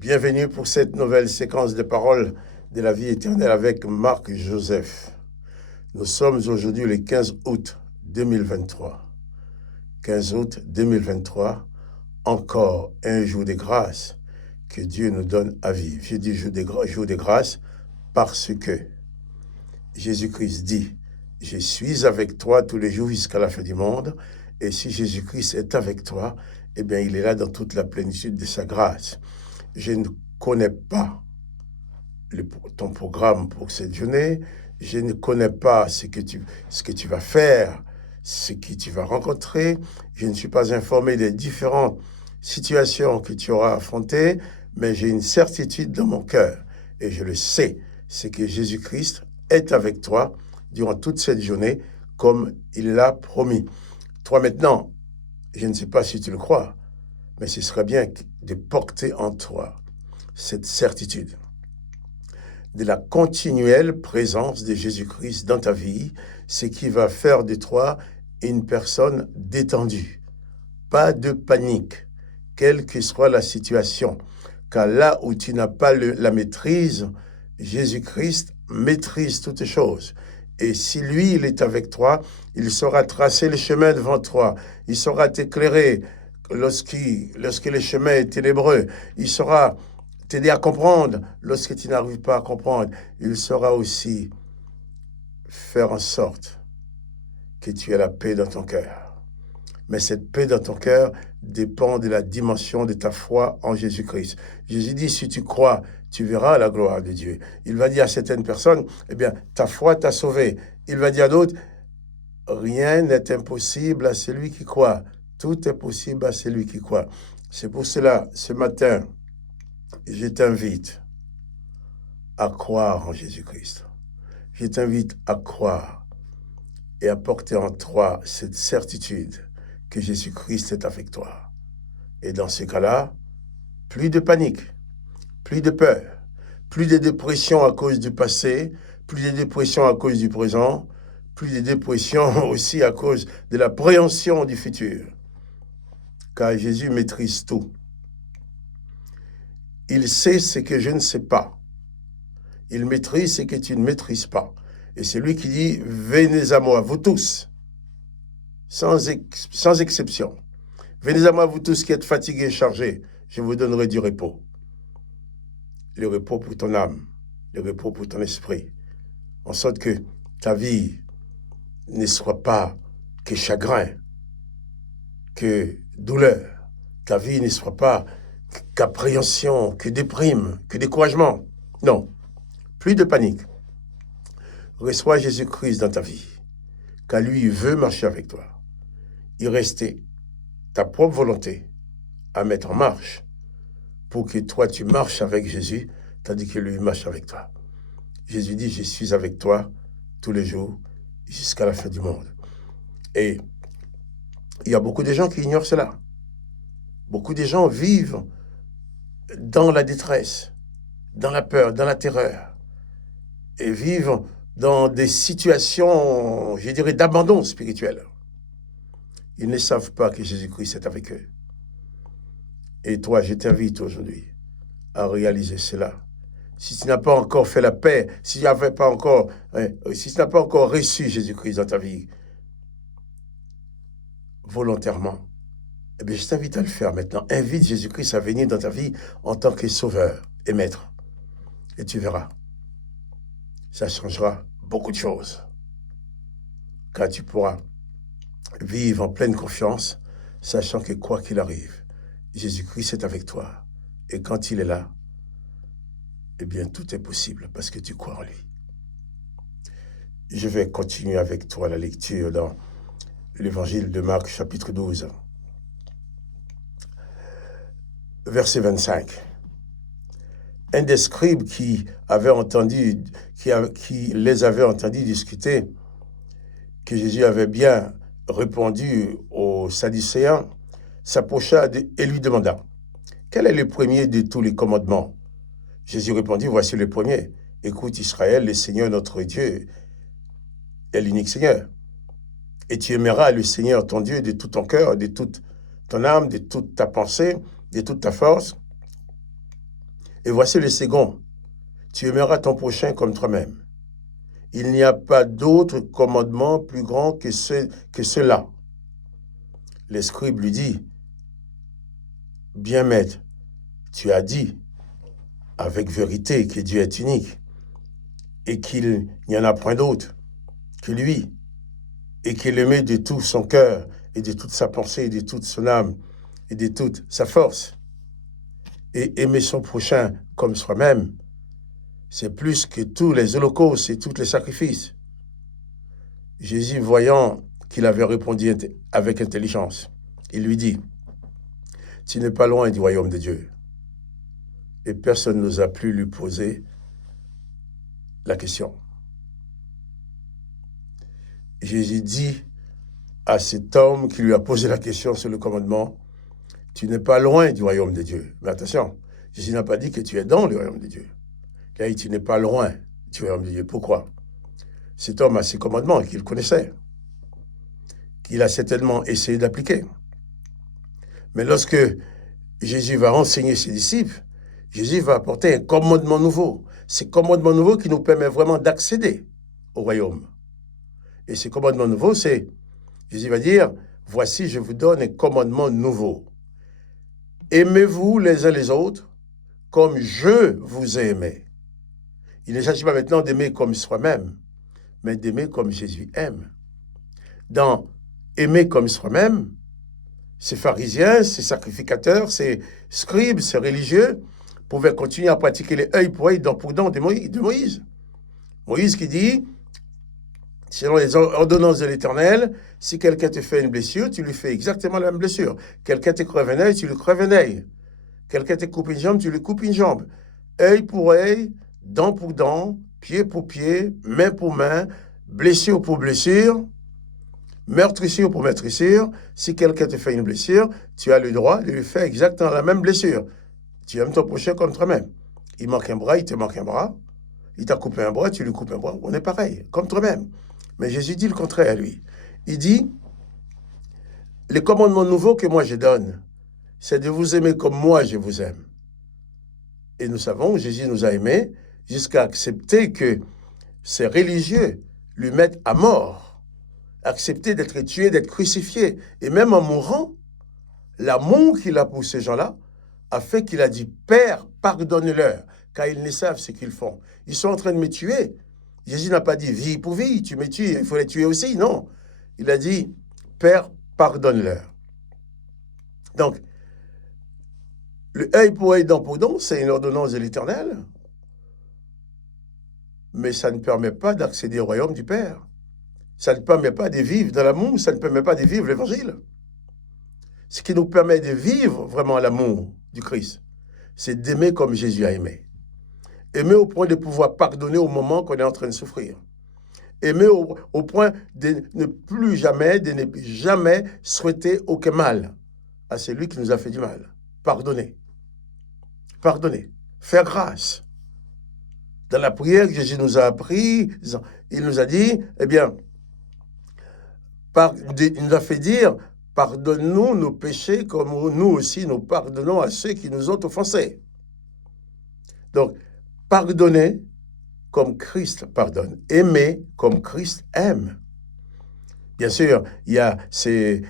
Bienvenue pour cette nouvelle séquence de paroles de la vie éternelle avec Marc Joseph. Nous sommes aujourd'hui le 15 août 2023. 15 août 2023, encore un jour de grâce que Dieu nous donne à vivre. Je dis jour de grâce parce que Jésus-Christ dit « Je suis avec toi tous les jours jusqu'à la fin du monde ». Et si Jésus-Christ est avec toi, eh bien, il est là dans toute la plénitude de sa grâce. Je ne connais pas ton programme pour cette journée. Je ne connais pas ce que tu vas faire, ce que tu vas rencontrer. Je ne suis pas informé des différentes situations que tu auras affrontées, mais j'ai une certitude dans mon cœur, et je le sais, c'est que Jésus-Christ est avec toi durant toute cette journée, comme il l'a promis. Toi maintenant, je ne sais pas si tu le crois, mais ce serait bien de porter en toi cette certitude de la continuelle présence de Jésus-Christ dans ta vie, ce qui va faire de toi une personne détendue. Pas de panique, quelle que soit la situation, car là où tu n'as pas la maîtrise, Jésus-Christ maîtrise toutes choses. Et si lui, il est avec toi, il saura tracer le chemin devant toi. Il saura t'éclairer lorsque le chemin est ténébreux. Il saura t'aider à comprendre lorsque tu n'arrives pas à comprendre. Il saura aussi faire en sorte que tu aies la paix dans ton cœur. Mais cette paix dans ton cœur dépend de la dimension de ta foi en Jésus-Christ. Jésus dit, si tu crois, tu verras la gloire de Dieu. Il va dire à certaines personnes, eh bien, ta foi t'a sauvé. Il va dire à d'autres, rien n'est impossible à celui qui croit. Tout est possible à celui qui croit. C'est pour cela, ce matin, je t'invite à croire en Jésus-Christ. Je t'invite à croire et à porter en toi cette certitude que Jésus-Christ est avec toi. Et dans ce cas-là, plus de panique, plus de peur, plus de dépression à cause du passé, plus de dépression à cause du présent, plus de dépression aussi à cause de la préhension du futur. Car Jésus maîtrise tout. Il sait ce que je ne sais pas. Il maîtrise ce que tu ne maîtrises pas. Et c'est lui qui dit, venez à moi, vous tous, sans exception. Venez à moi, vous tous qui êtes fatigués et chargés, je vous donnerai du repos. Le repos pour ton âme, le repos pour ton esprit. En sorte que ta vie ne soit pas que chagrin, que douleur. Ta vie ne soit pas qu'appréhension, que déprime, que découragement. Non, plus de panique. Reçois Jésus-Christ dans ta vie, car lui, il veut marcher avec toi. Il restait ta propre volonté à mettre en marche pour que toi, tu marches avec Jésus, tandis que lui marche avec toi. Jésus dit, je suis avec toi tous les jours jusqu'à la fin du monde. Et il y a beaucoup de gens qui ignorent cela. Beaucoup de gens vivent dans la détresse, dans la peur, dans la terreur, et vivent dans des situations, je dirais, d'abandon spirituel. Ils ne savent pas que Jésus-Christ est avec eux. Et toi, je t'invite aujourd'hui à réaliser cela. Si tu n'as pas encore fait la paix, si tu n'as pas encore reçu Jésus-Christ dans ta vie, volontairement, eh bien, je t'invite à le faire maintenant. Invite Jésus-Christ à venir dans ta vie en tant que sauveur et maître. Et tu verras, ça changera beaucoup de choses. Car tu pourras vivre en pleine confiance, sachant que quoi qu'il arrive, Jésus-Christ est avec toi. Et quand il est là, eh bien, tout est possible parce que tu crois en lui. Je vais continuer avec toi la lecture dans l'évangile de Marc, chapitre 12, verset 25. Un des scribes qui les avait entendus discuter, que Jésus avait bien répondu aux Sadducéens, s'approcha et lui demanda, « Quel est le premier de tous les commandements ?» Jésus répondit, « Voici le premier. Écoute Israël, le Seigneur notre Dieu est l'unique Seigneur. Et tu aimeras le Seigneur ton Dieu de tout ton cœur, de toute ton âme, de toute ta pensée, de toute ta force. Et voici le second. Tu aimeras ton prochain comme toi-même. Il n'y a pas d'autre commandement plus grand que cela. Les scribes lui dit, bien maître, tu as dit avec vérité que Dieu est unique et qu'il n'y en a point d'autre que lui et qu'il aimait de tout son cœur et de toute sa pensée et de toute son âme et de toute sa force. Et aimer son prochain comme soi-même, c'est plus que tous les holocaustes et tous les sacrifices. Jésus, voyant qu'il avait répondu avec intelligence, il lui dit, tu n'es pas loin du royaume de Dieu. Et personne n'osa plus lui poser la question. Jésus dit à cet homme qui lui a posé la question sur le commandement, tu n'es pas loin du royaume de Dieu. Mais attention, Jésus n'a pas dit que tu es dans le royaume de Dieu. Il a dit, tu n'es pas loin du royaume de Dieu. Pourquoi? Cet homme a ses commandements qu'il connaissait, qu'il a certainement essayé d'appliquer. Mais lorsque Jésus va enseigner ses disciples, Jésus va apporter un commandement nouveau. Ce commandement nouveau qui nous permet vraiment d'accéder au royaume. Et ce commandement nouveau, c'est, Jésus va dire, voici, je vous donne un commandement nouveau. Aimez-vous les uns les autres comme je vous ai aimé. Il ne s'agit pas maintenant d'aimer comme soi-même, mais d'aimer comme Jésus aime. Dans aimer comme soi-même, ces pharisiens, ces sacrificateurs, ces scribes, ces religieux pouvaient continuer à pratiquer les œil pour œil, dent pour dent de Moïse. Moïse qui dit, selon les ordonnances de l'Éternel, si quelqu'un te fait une blessure, tu lui fais exactement la même blessure. Quelqu'un te crève un œil, tu lui crèves un œil. Quelqu'un te coupe une jambe, tu lui coupes une jambe. Œil pour œil, dent pour dent, pied pour pied, main pour main, blessure pour blessure, meurtrissure pour meurtrissure. Si quelqu'un te fait une blessure, tu as le droit de lui faire exactement la même blessure. Tu aimes ton prochain comme toi-même. Il manque un bras, il te manque un bras. Il t'a coupé un bras, tu lui coupes un bras. On est pareil, comme toi-même. Mais Jésus dit le contraire à lui. Il dit, les commandements nouveaux que moi je donne, c'est de vous aimer comme moi je vous aime. Et nous savons, Jésus nous a aimés jusqu'à accepter que ces religieux lui mettent à mort, accepter d'être tué, d'être crucifié. Et même en mourant, l'amour qu'il a pour ces gens-là a fait qu'il a dit, Père, pardonne-leur, car ils ne savent ce qu'ils font. Ils sont en train de me tuer. Jésus n'a pas dit, vie pour vie, tu me tues, il faut les tuer aussi. Non, il a dit, Père, pardonne-leur. Donc, le œil pour œil, dent pour dent, c'est une ordonnance de l'Éternel, mais ça ne permet pas d'accéder au royaume du Père. Ça ne permet pas de vivre dans l'amour, ça ne permet pas de vivre l'Évangile. Ce qui nous permet de vivre vraiment l'amour du Christ, c'est d'aimer comme Jésus a aimé. Aimer au point de pouvoir pardonner au moment qu'on est en train de souffrir. Aimer au point de ne plus jamais, de ne jamais souhaiter aucun mal à celui qui nous a fait du mal. Pardonner. Pardonner. Faire grâce. Dans la prière que Jésus nous a appris, il nous a dit, eh bien, il nous a fait dire, pardonne-nous nos péchés comme nous aussi nous pardonnons à ceux qui nous ont offensés. Donc, pardonner comme Christ pardonne. Aimer comme Christ aime. Bien sûr, il y a ces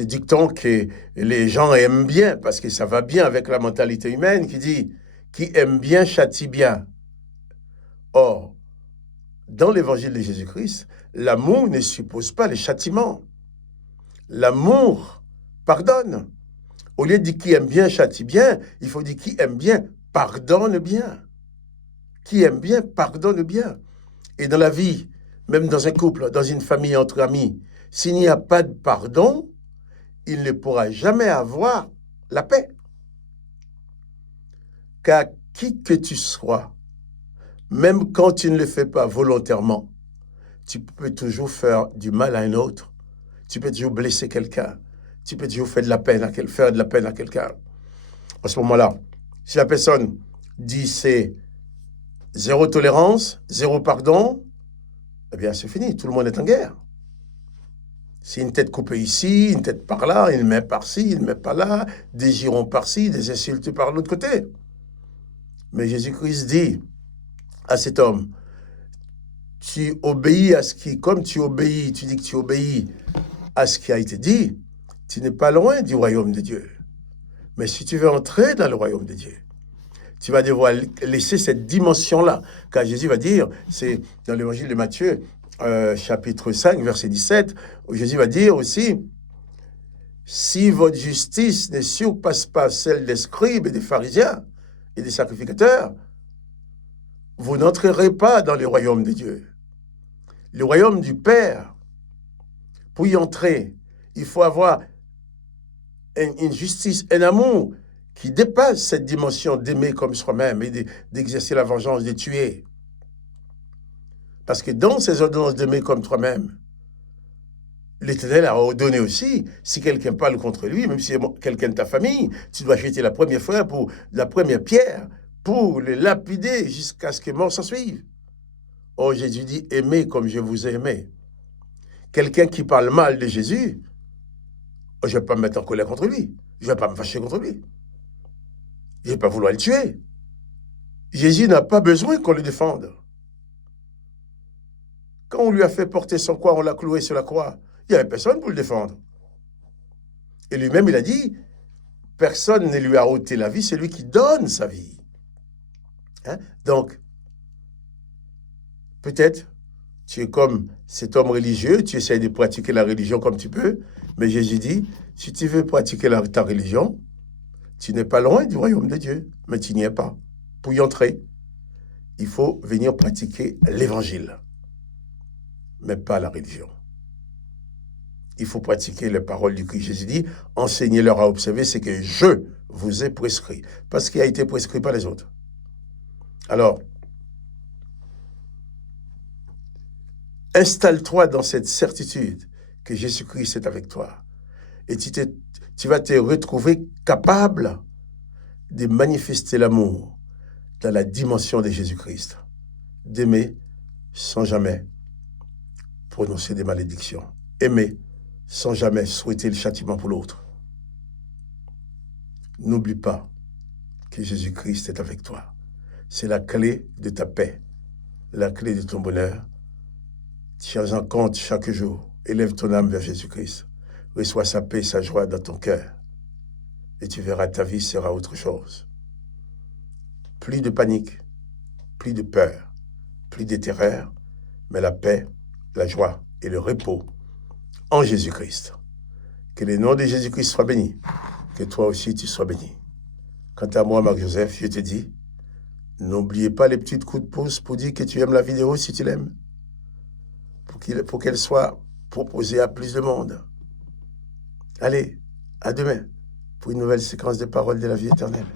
dictons que les gens aiment bien, parce que ça va bien avec la mentalité humaine, qui dit « qui aime bien châtie bien ». Or, dans l'évangile de Jésus-Christ, l'amour ne suppose pas le châtiment. L'amour pardonne. Au lieu de dire « qui aime bien châtie bien », il faut dire « qui aime bien pardonne bien ». Qui aime bien pardonne bien. Et dans la vie, même dans un couple, dans une famille, entre amis, s'il n'y a pas de pardon, il ne pourra jamais avoir la paix. Car qui que tu sois, même quand tu ne le fais pas volontairement, tu peux toujours faire du mal à un autre, tu peux toujours blesser quelqu'un, tu peux toujours faire de la peine à quelqu'un. À ce moment-là, si la personne dit c'est zéro tolérance, zéro pardon, eh bien, c'est fini. Tout le monde est en guerre. C'est une tête coupée ici, une tête par là, une main par-ci, une main par-là, des girons par-ci, des insultes par l'autre côté. Mais Jésus-Christ dit à cet homme, tu obéis à ce qui, comme tu obéis, tu dis que tu obéis à ce qui a été dit, tu n'es pas loin du royaume de Dieu. Mais si tu veux entrer dans le royaume de Dieu, tu vas devoir laisser cette dimension-là. Car Jésus va dire, c'est dans l'évangile de Matthieu, chapitre 5, verset 17, où Jésus va dire aussi, si votre justice ne surpasse pas celle des scribes et des pharisiens et des sacrificateurs, vous n'entrerez pas dans le royaume de Dieu. Le royaume du Père, pour y entrer, il faut avoir une justice, un amour qui dépasse cette dimension d'aimer comme soi-même et d'exercer la vengeance, de tuer. Parce que dans ces ordonnances d'aimer comme toi-même, l'Éternel a ordonné aussi, si quelqu'un parle contre lui, même si c'est quelqu'un de ta famille, tu dois jeter la première pierre pour le lapider jusqu'à ce que mort s'en suive. Oh, Jésus dit, aimez comme je vous ai aimé. Quelqu'un qui parle mal de Jésus, je ne vais pas me mettre en colère contre lui. Je ne vais pas me fâcher contre lui. Je ne vais pas vouloir le tuer. Jésus n'a pas besoin qu'on le défende. Quand on lui a fait porter son croix, on l'a cloué sur la croix, il n'y avait personne pour le défendre. Et lui-même, il a dit, personne ne lui a ôté la vie, c'est lui qui donne sa vie. Hein? Donc, peut-être, tu es comme cet homme religieux, tu essaies de pratiquer la religion comme tu peux, mais Jésus dit, si tu veux pratiquer ta religion, tu n'es pas loin du royaume de Dieu, mais tu n'y es pas. Pour y entrer, il faut venir pratiquer l'évangile, mais pas la religion. Il faut pratiquer les paroles du Christ. Jésus dit, enseignez-leur à observer ce que je vous ai prescrit, parce qu'il a été prescrit par les autres. Alors, installe-toi dans cette certitude que Jésus-Christ est avec toi. Et tu vas te retrouver capable de manifester l'amour dans la dimension de Jésus-Christ. D'aimer sans jamais prononcer des malédictions. Aimer sans jamais souhaiter le châtiment pour l'autre. N'oublie pas que Jésus-Christ est avec toi. C'est la clé de ta paix, la clé de ton bonheur. Tiens-en compte chaque jour. Élève ton âme vers Jésus-Christ. Reçois sa paix, sa joie dans ton cœur. Et tu verras, ta vie sera autre chose. Plus de panique, plus de peur, plus de terreur, mais la paix, la joie et le repos en Jésus-Christ. Que le nom de Jésus-Christ soit béni. Que toi aussi tu sois béni. Quant à moi, Marc-Joseph, je te dis, n'oubliez pas les petites coups de pouce pour dire que tu aimes la vidéo si tu l'aimes. Pour qu'elle soit proposée à plus de monde. Allez, à demain pour une nouvelle séquence de paroles de la vie éternelle.